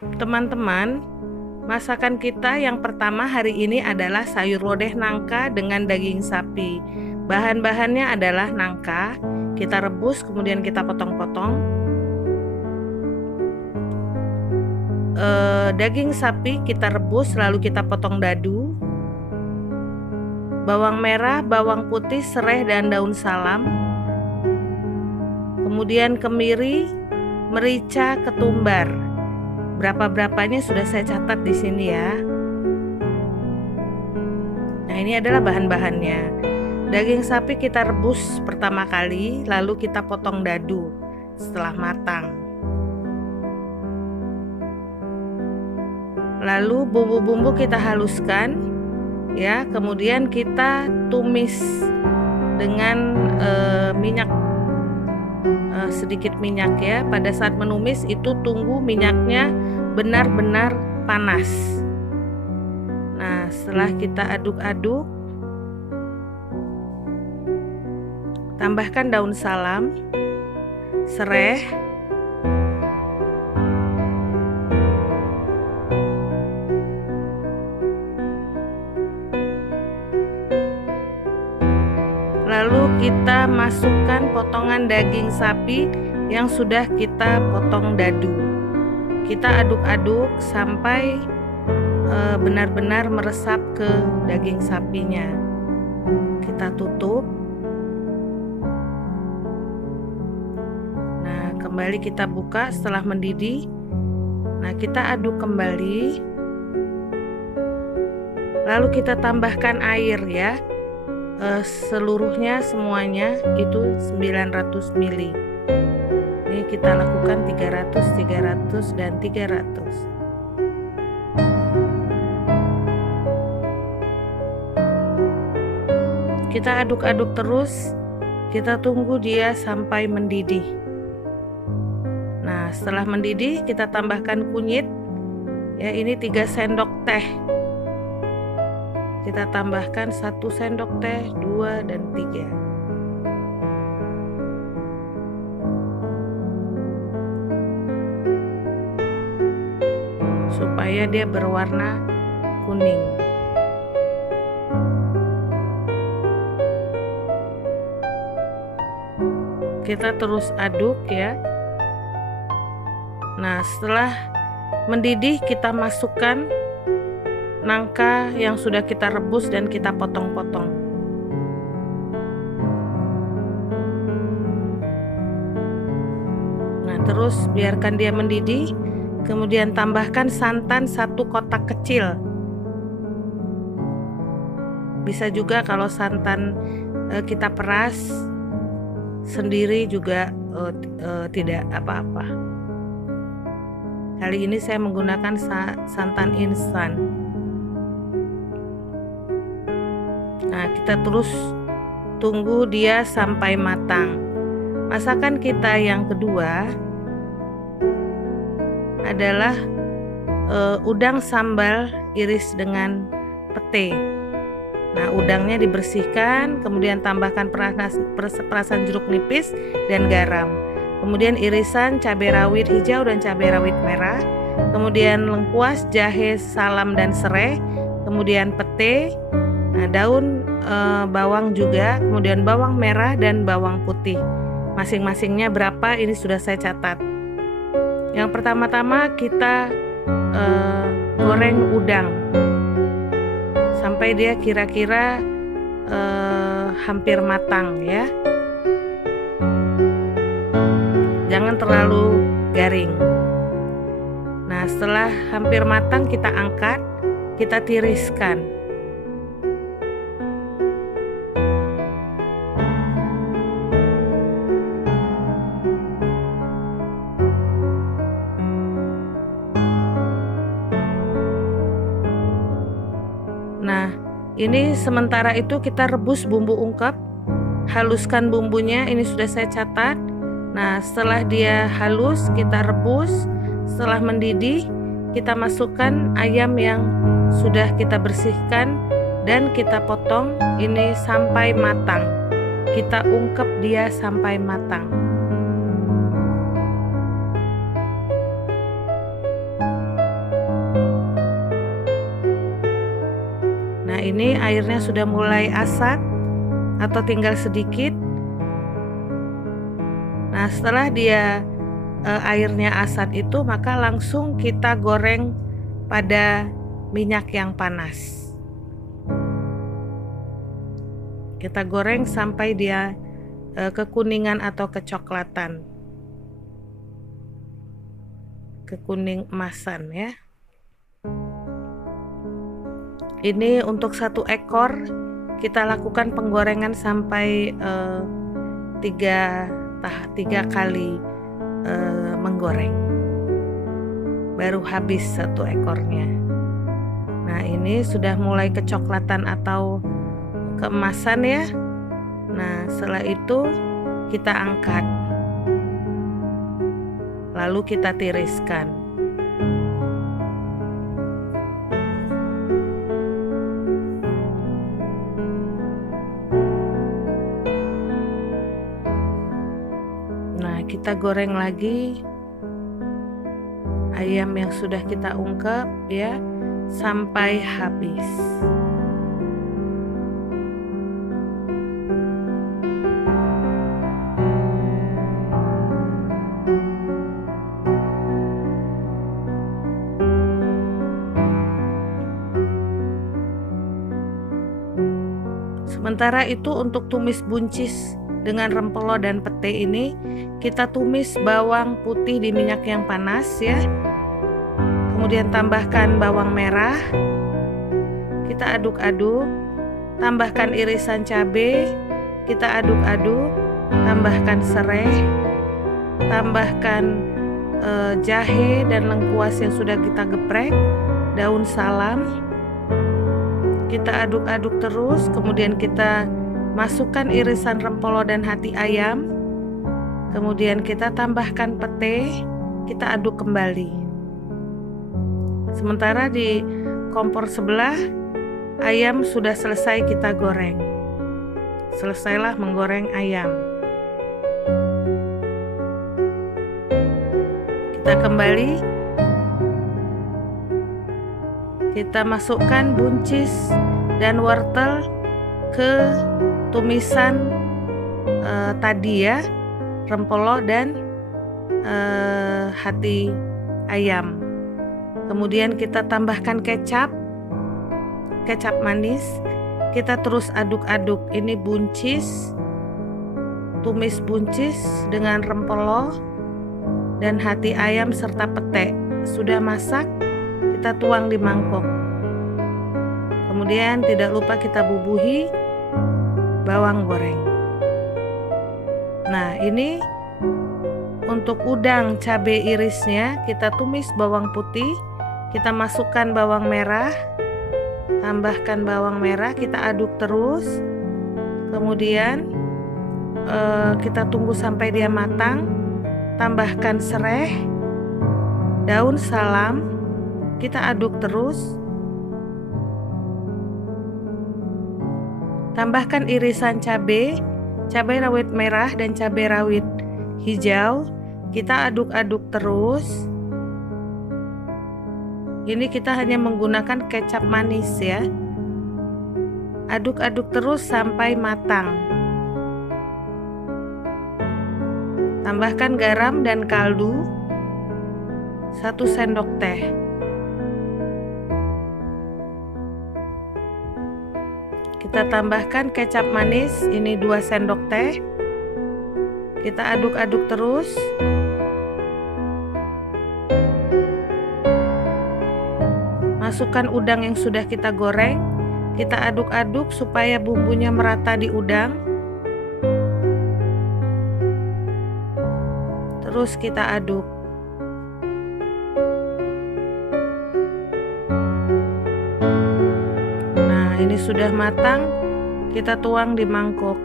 Teman-teman, masakan kita yang pertama hari ini adalah sayur lodeh nangka dengan daging sapi. Bahan-bahannya adalah nangka, kita rebus kemudian kita potong-potong. Daging sapi kita rebus lalu kita potong dadu. Bawang merah, bawang putih, serai dan daun salam. Kemudian kemiri, merica, ketumbar. Berapa-berapanya sudah saya catat di sini ya. Nah, ini adalah bahan-bahannya. Daging sapi kita rebus pertama kali, lalu kita potong dadu setelah matang. Lalu bumbu-bumbu kita haluskan ya, kemudian kita tumis dengan minyak, sedikit minyak ya. Pada saat menumis itu tunggu minyaknya benar-benar panas. Nah, setelah kita aduk-aduk, tambahkan daun salam, serai, lalu kita masukkan potongan daging sapi yang sudah kita potong dadu. Kita aduk-aduk sampai benar-benar meresap ke daging sapinya. Kita tutup. Nah, kembali kita buka setelah mendidih. Nah, kita aduk kembali. Lalu kita tambahkan air ya. Seluruhnya semuanya itu 900 ml. Ini kita lakukan 300, 300 dan 300. Kita aduk-aduk terus, kita tunggu dia sampai mendidih. Nah, setelah mendidih kita tambahkan kunyit. Ya, ini 3 sendok teh. Kita tambahkan 1 sendok teh, 2 dan 3. Supaya dia berwarna kuning. Kita terus aduk ya. Nah, setelah mendidih kita masukkan nangka yang sudah kita rebus dan kita potong-potong. Nah, terus biarkan dia mendidih. Kemudian tambahkan santan 1 kotak kecil. Bisa juga kalau santan kita peras sendiri juga tidak apa-apa. Kali ini saya menggunakan santan instan. Nah, kita terus tunggu dia sampai matang. Masakan kita yang kedua adalah udang sambal iris dengan pete. Nah, udangnya dibersihkan, kemudian tambahkan perasan jeruk nipis dan garam. Kemudian irisan cabai rawit hijau dan cabai rawit merah. Kemudian lengkuas, jahe, salam dan serai. Kemudian pete. Nah, daun bawang juga, kemudian bawang merah dan bawang putih. Masing-masingnya berapa ini sudah saya catat. Yang pertama-tama kita goreng udang sampai dia kira-kira hampir matang ya. Jangan terlalu garing. Nah, setelah hampir matang kita angkat, kita tiriskan. Nah, ini sementara itu kita rebus bumbu ungkep, haluskan bumbunya, ini sudah saya catat. Nah, setelah dia halus kita rebus, setelah mendidih kita masukkan ayam yang sudah kita bersihkan dan kita potong ini sampai matang. Kita ungkep dia sampai matang. Nah, ini airnya sudah mulai asat atau tinggal sedikit. Nah, setelah dia airnya asat itu, maka langsung kita goreng pada minyak yang panas. Kita goreng sampai dia kekuningan atau kecoklatan, kekuning emasan ya. Ini untuk 1 ekor kita lakukan penggorengan sampai 3 kali menggoreng, baru habis 1 ekornya. Nah, ini sudah mulai kecoklatan atau keemasan ya. Nah, setelah itu kita angkat, lalu kita tiriskan. Nah, kita goreng lagi ayam yang sudah kita ungkep ya sampai habis. Sementara itu untuk tumis buncis dengan rempelo dan pete ini, kita tumis bawang putih di minyak yang panas ya. Kemudian tambahkan bawang merah. Kita aduk-aduk. Tambahkan irisan cabai. Kita aduk-aduk. Tambahkan serai. Tambahkan jahe dan lengkuas yang sudah kita geprek. Daun salam. Kita aduk-aduk terus. Kemudian kita masukkan irisan rempelo dan hati ayam. Kemudian kita tambahkan pete, kita aduk kembali. Sementara di kompor sebelah, ayam sudah selesai kita goreng. Selesailah menggoreng ayam. Kita kembali. Kita masukkan buncis dan wortel ke tumisan tadi ya, rempelo dan hati ayam. Kemudian kita tambahkan kecap manis. Kita terus aduk-aduk. Ini buncis, tumis buncis dengan rempelo dan hati ayam serta pete. Sudah masak, kita tuang di mangkok. Kemudian tidak lupa kita bubuhi bawang goreng. Nah, ini untuk udang cabai irisnya, kita tumis bawang putih, kita masukkan bawang merah, tambahkan bawang merah, kita aduk terus. Kemudian kita tunggu sampai dia matang. Tambahkan serai, daun salam, kita aduk terus. Tambahkan irisan cabai rawit merah dan cabai rawit hijau. Kita aduk-aduk terus. Ini kita hanya menggunakan kecap manis ya. Aduk-aduk terus sampai matang. Tambahkan garam dan kaldu 1 sendok teh. Kita tambahkan kecap manis, ini 2 sendok teh. Kita aduk-aduk terus. Masukkan udang yang sudah kita goreng. Kita aduk-aduk supaya bumbunya merata di udang. Terus kita aduk. Ini sudah matang, kita tuang di mangkok.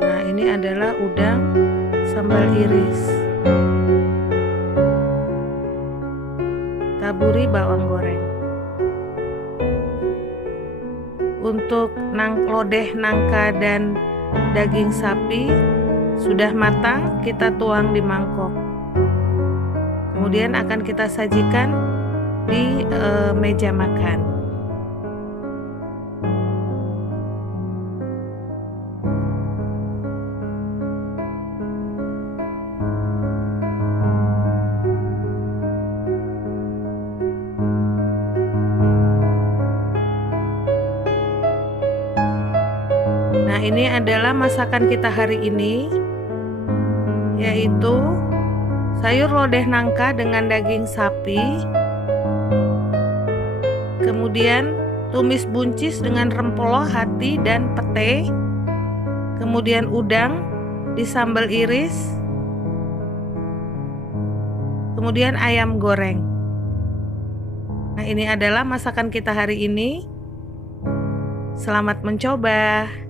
Nah, ini adalah udang sambal iris. Taburi bawang goreng. Untuk lodeh nangka dan daging sapi sudah matang, kita tuang di mangkok. Kemudian akan kita sajikan di meja makan. Ini adalah masakan kita hari ini, yaitu sayur lodeh nangka dengan daging sapi, kemudian tumis buncis dengan rempelo, hati, dan pete, kemudian udang di sambal iris, kemudian ayam goreng. Nah, ini adalah masakan kita hari ini. Selamat mencoba.